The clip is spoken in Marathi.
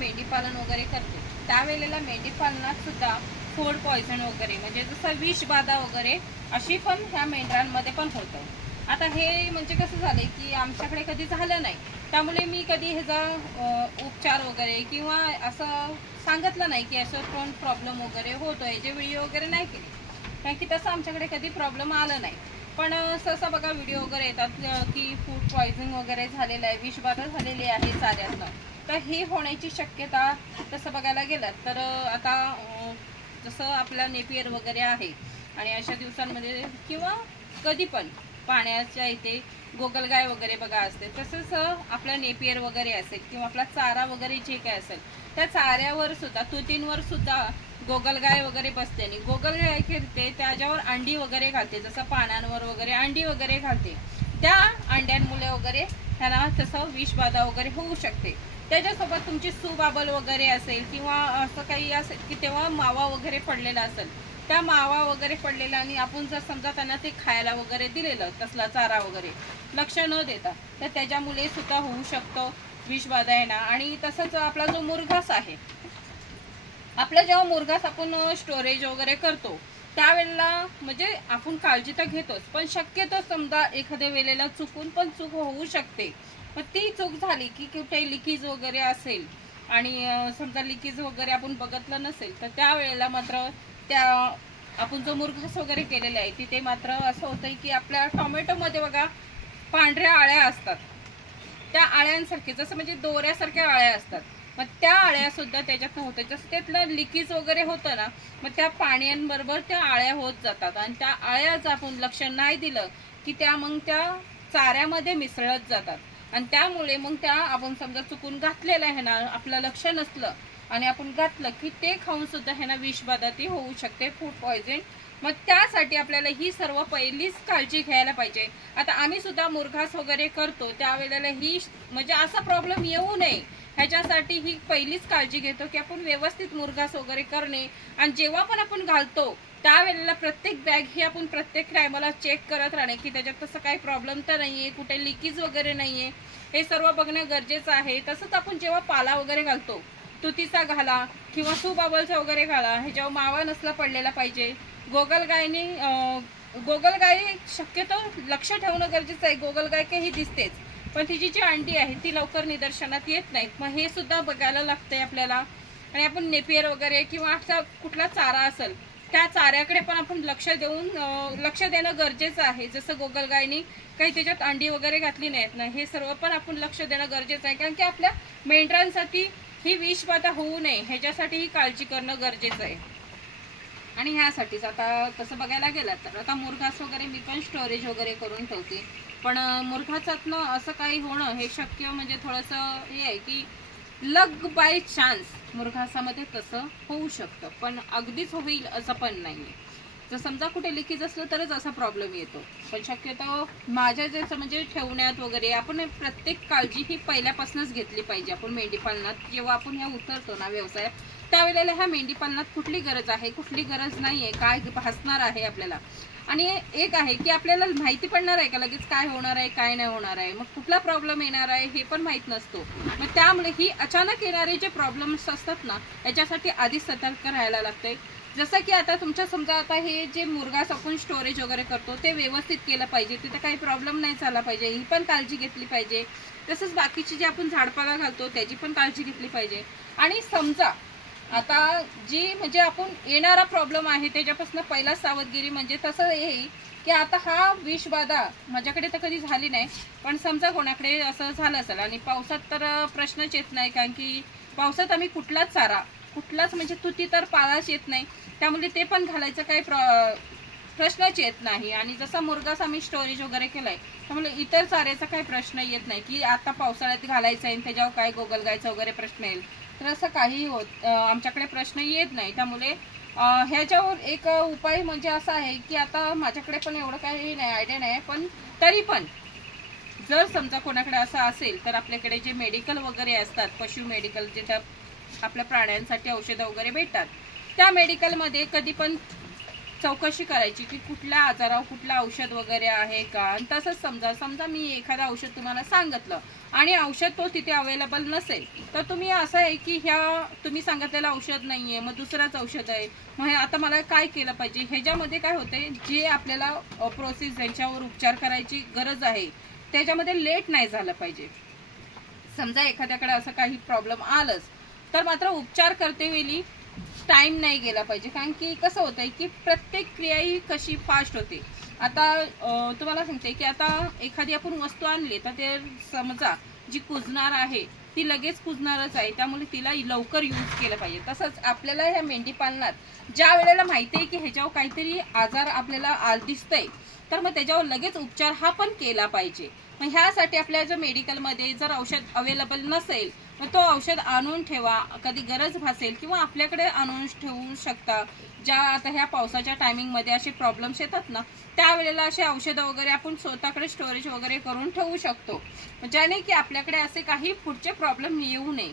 मेंढीपालन वगैरे करतो त्यावेळेला मेंढीपालनात सुद्धा फूड पॉयझन वगैरे म्हणजे जसं विषबाधा वगैरे अशी पण ह्या मेंढरांमध्ये पण होतं. आता हे म्हणजे कसं झालंय की आमच्याकडे कधी झालं नाही, त्यामुळे मी कधी ह्याचा उपचार वगैरे किंवा असं सांगितलं नाही की असं कोण प्रॉब्लेम वगैरे होतोय, जे व्हिडिओ वगैरे नाही केले, कारण की तसं आमच्याकडे कधी प्रॉब्लेम आला नाही. पण सहसा बघा व्हिडिओ वगैरे येतात की फूड पॉयझनिंग वगैरे झालेलं आहे, विषबाधा झालेली आहे चाऱ्यातनं, तर ही होण्याची शक्यता तसं बघायला गेलं तर आता जसं आपला नेपियर वगैरे आहे आणि अशा दिवसांमध्ये किंवा कधी पण पाण्याच्या इथे गोगलगाय वगैरे बघा असते, तसंच आपला नेपियर वगैरे असेल किंवा आपला चारा वगैरे जे काय असेल त्या चाऱ्यावर सुद्धा तुतींवर सुद्धा गोगलगाय वगैरे बसते आणि गोगलगाय फिरते त्याच्यावर अंडी वगैरे घालते, जसं पानांवर वगैरे अंडी वगैरे घालते. त्या अंड्यांमुळे वगैरे त्यांना तसं विषबाधा वगैरे होऊ शकते. त्याच्यासोबत तुमची सुबाबल वगैरे असेल किंवा असं काही असेल की तेव्हा मावा वगैरे पडलेला असेल, त्या मावा वगैरे पडलेला आणि आपण जर समजा त्यांना ते खायला वगैरे दिलेलं तसला चारा वगैरे लक्ष न देता, तर त्याच्यामुळे सुद्धा होऊ शकतो विषबाधा येणार. आणि तसंच आपला जो मुरघास आहे, आपला जेव्हा मुरघास आपण स्टोरेज वगैरे करतो त्यावेळेला म्हणजे आपण काळजी तर घेतोच, पण शक्यतो समजा एखाद्या वेळेला चुकून पण चूक होऊ शकते. मग ती चूक झाली की कुठे लिकेज वगैरे असेल आणि समजा लिकेज वगैरे आपण बघितलं नसेल, तर त्यावेळेला मात्र त्या आपण जो मुरघास वगैरे केलेला आहे तिथे मात्र असं होतंय की आपल्या टोमॅटोमध्ये बघा पांढऱ्या आळ्या असतात, त्या आळ्यांसारखे जसं म्हणजे दोऱ्यासारख्या आळ्या असतात, मग त्या आळ्या सुद्धा त्याच्यात होतात. जसं त्यातलं लिकेज वगैरे होतं ना, मग त्या पाण्यांबरोबर त्या आळ्या होत जातात आणि त्या आळ्याचं आपण लक्ष नाही दिलं की त्या मग त्या चाऱ्यामध्ये मिसळत जातात आणि त्यामुळे मग त्या आपण समजा चुकून घातलेलं आहे ना, आपलं लक्ष नसलं आणि आपण घातलं की ते खाऊन सुद्धा ह्यांना विषबाधा ती होऊ शकते, फूड पॉयझन. मग त्यासाठी आपल्याला ही सर्व पहिलीच काळजी घ्यायला पाहिजे. आता आम्ही सुद्धा मुरघास वगैरे करतो त्यावेळेला ही म्हणजे असा प्रॉब्लेम येऊ नये ह्याच्यासाठी ही पहिलीच काळजी घेतो की आपण व्यवस्थित मुरघास वगैरे करणे आणि जेव्हा पण आपण घालतो त्यावेळेला प्रत्येक बॅग ही आपण प्रत्येक टायमाला चेक करत राहणे की त्याच्यात तसं काही प्रॉब्लेम तर नाहीये, कुठे लिकेज वगैरे नाहीये, हे सर्व बघणं गरजेचं आहे. तसंच आपण जेव्हा पाला वगैरे घालतो, तुतीचा घाला किंवा सुबाबलचा वगैरे घाला, ह्याच्यावर मावा नसला पडलेला पाहिजे. गोगलगाय शक्यतो लक्ष ठेवणं गरजेचं आहे. गोगलगाय काही दिसतेच, पण तिची जी अंडी आहे ती लवकर निदर्शनात येत नाहीत, मग हे सुद्धा बघायला लागतंय आपल्याला. आणि आपण नेपियर वगैरे किंवा असा कुठला चारा असेल त्या चाऱ्याकडे पण आपण लक्ष देणं गरजेचं आहे. जसं गोगलगायनी काही त्याच्यात अंडी वगैरे घातली नाहीत ना, हे सर्व पण आपण लक्ष देणं गरजेचं आहे, कारण की आपल्या मेंढरांसाठी ही विषबाधा होऊ नये ह्याच्यासाठी ही काळजी करणं गरजेचं आहे. आणि ह्यासाठीच आता तसं बघायला गेलं तर आता मुरघास वगैरे मी पण स्टोरेज वगैरे करून ठेवते, पण मुरघासातनं असं काही होणं हे शक्य म्हणजे थोडंसं हे आहे की लक बाय चान्स मुरघासामध्ये तसं होऊ शकतं, पण अगदीच होईल असं पण नाहीये. जर समजा कुठे लिकेज असलं तरच असा प्रॉब्लेम येतो, पण शक्यतो माझ्या जसं म्हणजे ठेवण्यात वगैरे आपण प्रत्येक काळजी ही पहिल्यापासूनच घेतली पाहिजे. आपण मेंढीपालनात जेव्हा आपण ह्या उतरतो ना व्यवसायात, त्यावेळेला ह्या मेंढीपालनात कुठली गरज आहे कुठली गरज नाहीये, काय भासणार आहे आपल्याला. आणि एक आहे की आपल्याला माहिती पडणार आहे का लगेच काय होणार आहे काय नाही होणार आहे, मग कुठला प्रॉब्लेम येणार आहे हे पण माहीत नसतो. मग त्यामुळे ही अचानक येणारे जे प्रॉब्लेम्स असतात ना, याच्यासाठी आधीच सतर्क राहायला लागते. जसं की आता तुमच्या समजा आता हे जे मुरघास आपण स्टोरेज वगैरे करतो ते व्यवस्थित केलं पाहिजे, तिथे काही प्रॉब्लेम नाही झाला पाहिजे, ही पण काळजी घेतली पाहिजे. तसंच बाकीची जे आपण झाडपाला घालतो त्याची पण काळजी घेतली पाहिजे. आणि समजा आता जी म्हणजे आपण येणारा प्रॉब्लेम आहे त्याच्यापासून पहिला सावधगिरी म्हणजे तसं हे की आता हा विषबाधा माझ्याकडे तर कधी झाली नाही, पण समजा कोणाकडे असं झालं असेल आणि पावसात तर प्रश्नच येत नाही, कारण की पावसात आम्ही कुठलाच चारा कुठलाच म्हणजे तुती तर पाळाच येत नाही, त्यामुळे ते पण घालायचं काही प्रश्नच येत नाही. आणि जसा मुरघास आम्ही स्टोरेज वगैरे केलाय त्यामुळे इतर चाऱ्याचा काही प्रश्न येत नाही की आता पावसाळ्यात घालायचं आहे त्याच्यावर काय गोगलगायचा वगैरे प्रश्न येईल, तर असं काही आमच्याकडे प्रश्न येत नाही. त्यामुळे ह्याच्यावर एक उपाय म्हणजे असा आहे की आता माझ्याकडे पण एवढं काही नाही आयडिया नाही, पण तरी पण जर समजा कोणाकडे असं असेल तर आपल्याकडे जे मेडिकल वगैरे असतात, पशु मेडिकल, जिथं आपल्या प्राण्यांसाठी औषधं वगैरे भेटतात, त्या मेडिकलमध्ये कधी पण चौकशी करायची की कुठल्या आजारावर कुठलं औषध वगैरे आहे का. आणि तसंच समजा मी एखादं औषध तुम्हाला सांगितलं आणि औषध तो तिथे अवेलेबल नसेल, तर तुम्ही असं आहे की ह्या तुम्ही सांगितलेलं औषध नाहीये, मग दुसरंच औषध आहे, मग आता मला काय केलं पाहिजे. ह्याच्यामध्ये काय होते, जे आपल्याला प्रोसेस ज्यांच्यावर उपचार करायची गरज आहे त्याच्यामध्ये लेट नाही झालं पाहिजे. समजा एखाद्याकडे असं काही प्रॉब्लेम आलंच तर मात्र उपचार करतेवेळी टाइम नाही गेला पाहिजे. कारण की कसं होतंय की प्रत्येक क्रिया ही कशी फास्ट होते. आता तुम्हाला सांगते की आता एखादी आपण वस्तू आणली तर ते समजा जी कुजणार आहे ती लगेच कुजणारच आहे, त्यामुळे तिला लवकर यूज केलं पाहिजे. तसंच आपल्याला ह्या मेंढीपालनात ज्या वेळेला माहिती आहे की ह्याच्यावर काहीतरी आजार आपल्याला दिसतंय तर मग त्याच्यावर लगेच उपचार हा पण केला पाहिजे. मग ह्यासाठी आपल्या जर मेडिकलमध्ये जर औषध अवेलेबल नसेल मग तो औषध आणून ठेवा, कधी गरज भासेल किंवा आपल्याकडे आणून ठेवू शकता. ज्या आता ह्या पावसाच्या टायमिंगमध्ये असे प्रॉब्लेम्स येतात ना, त्यावेळेला असे औषधं वगैरे आपण स्वतःकडे स्टोरेज वगैरे करून ठेवू शकतो, ज्याने की आपल्याकडे असे काही पुढचे प्रॉब्लेम येऊ नये.